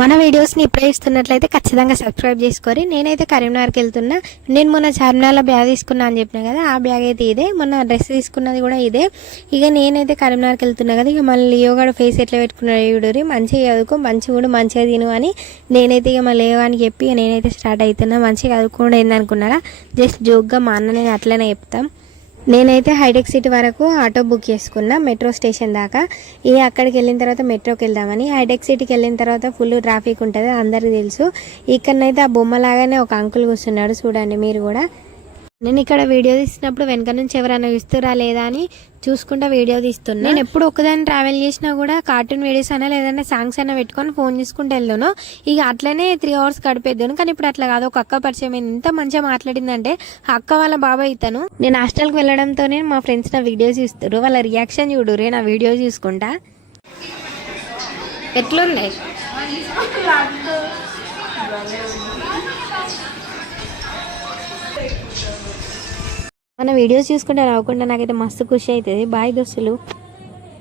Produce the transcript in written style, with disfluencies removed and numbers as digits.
మన వీడియోస్ని ఇప్పుడే ఇస్తున్నట్లయితే ఖచ్చితంగా సబ్స్క్రైబ్ చేసుకోరి. నేనైతే కరీంనగర్కి వెళ్తున్నా. నేను మొన్న చార్మినార్లో బ్యాగ్ తీసుకున్నా అని చెప్పినా కదా, ఆ బ్యాగ్ అయితే ఇదే. మొన్న డ్రెస్ తీసుకున్నది కూడా ఇదే. ఇక నేనైతే కరీంనగర్కి వెళ్తున్నా కదా, ఇక మళ్ళీ లియోగాడు ఫేస్ ఎట్లా పెట్టుకున్నాడు చూడరి. మంచిగా చదువుకో, మంచిగా కూడా మంచిగా తిను అని నేనైతే ఇక మళ్ళీ లియోగానికి చెప్పి నేనైతే స్టార్ట్ అవుతున్నా. మంచిగా చదువుకోవడం ఏందనుకున్నారా, జస్ట్ జోక్గా మా అన్ననే అట్లనే చెప్తాం. నేనైతే హైటెక్ సిటీ వరకు ఆటో బుక్ చేసుకున్నా, మెట్రో స్టేషన్ దాకా. అక్కడికి వెళ్ళిన తర్వాత మెట్రోకి వెళ్దామని. హైటెక్ సిటీకి వెళ్ళిన తర్వాత ఫుల్ ట్రాఫిక్ ఉంటుంది, అందరికీ తెలుసు. ఇక్కడనైతే ఆ బొమ్మలాగానే ఒక అంకుల్ కూర్చున్నాడు, చూడండి మీరు కూడా. నేను ఇక్కడ వీడియో తీసినప్పుడు వెనక నుంచి ఎవరైనా ఇస్తురా లేదా అని చూసుకుంటా వీడియో తీస్తున్నా. నేను ఎప్పుడు ఒక్కదాన్ని ట్రావెల్ చేసినా కూడా కార్టూన్ వీడియోస్ అయినా లేదంటే సాంగ్స్ అయినా పెట్టుకొని ఫోన్ చూసుకుంటూ వెళ్దాను. ఇక అట్లనే 3 hours గడిపేద్దాను. కానీ ఇప్పుడు అట్లా కాదు. ఒక అక్క పరిచయం ఎంత మంచిగా మాట్లాడిందంటే, ఆ అక్క వాళ్ళ బాబాయ్ ఇతను. నేను హాస్టల్కి వెళ్ళడంతోనే మా ఫ్రెండ్స్ నా వీడియోస్ చూస్తారు, వాళ్ళ రియాక్షన్ చూడురే నా వీడియో చూసుకుంటా. ఎట్లున్నాయి మన వీడియోస్ చూసుకుంటే నవ్వుకుంటే నాకైతే మస్తు ఖుషి అవుతుంది. బాయ్ దోస్తులు.